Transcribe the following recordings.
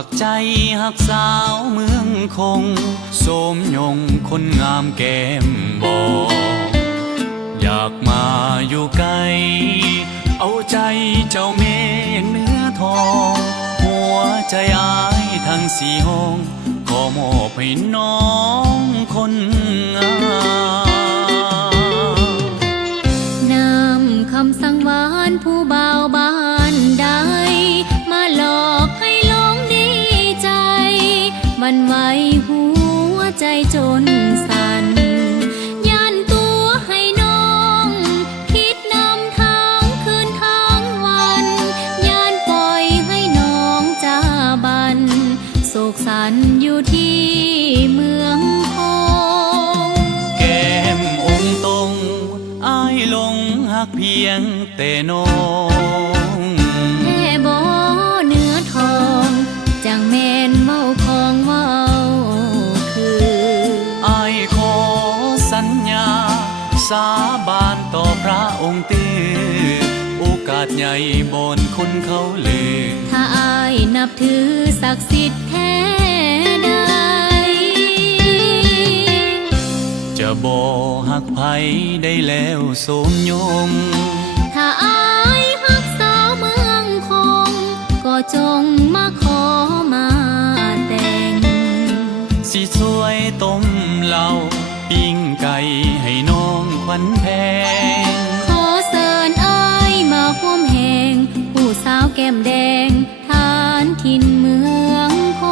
ากใจหักสาวเมืองคงโสมยงคนงามแก้มบออยากมาอยู่ไกลเอาใจเจ้าเมฆเนื้อทองหัวใจอายทั้งสี่ห้องขอมอบให้น้องคนงามนำคำสั่งหวานผู้บ่าวบ้านใดมาหลอกให้หลงดีใจมันไหวหัวใจจนสั่นยันตัวให้น้องคิดนำทางคืนทางวันยันปล่อยให้น้องจ้าบันโศกสันอยู่ที่เมืองคงแก้มองค์ตรงอายหลงหักเพียงแต่น้องแค่บ่เนื้อทองจังแม่นเมาของเว้าคืออายขอสัญญาสาบานต่อพระองค์ตื้อโอกาสใหญ่บนคนเขาลือถ้าอายนับถือศักดิ์สิทธิ์แท้ใดจะบ่หักไผได้แล้วสมยงถ้าอายหักสาวเมืองคงก็จงมาขอมาแต่งสิช่วยต้มเหล้าปิ้งไก่ให้น้องขวัญแพงขอเชิญอายมาร่วมแห่งผู้สาวแก้มแดงฐานถิ่นเมืองคง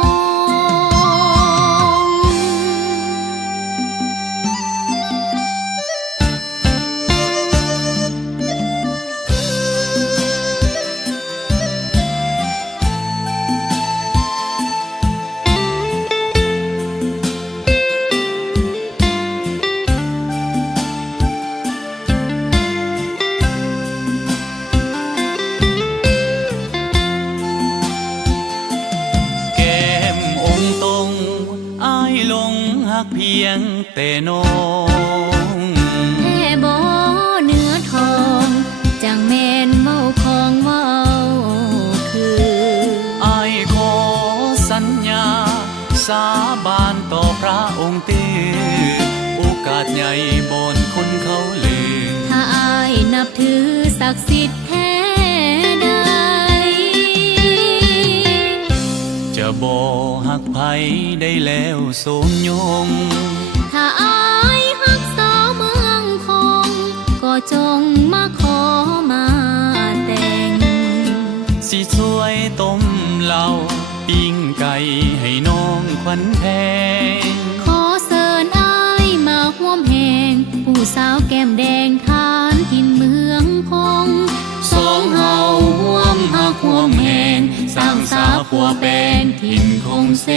เพียงแต่น้องแค่บ่เนื้อทองจังแม่นเมาของเว้าคืออายขอสัญญาสาบานต่อพระองค์ตื้อโอกาสใหญ่บนคนเขาลือถ้าอายนับถือศักดิ์สิทธิ์แท้ใดจะบ่หักไผได้แล้วสมยงถ้าอายหักสาวเมืองคงก็จงมาขอมาแต่งสิช่วยต้มเหล้าปิ้งไก่ให้น้องขวัญแพงขอเชิญอายมาร่วมแห่งผู้สาวแก้มแดงฐานถิ่นเมืองคงสองเฮาร่วมหักร่วมแห่งสร้างสาขัวแปลงถิ่นคงเส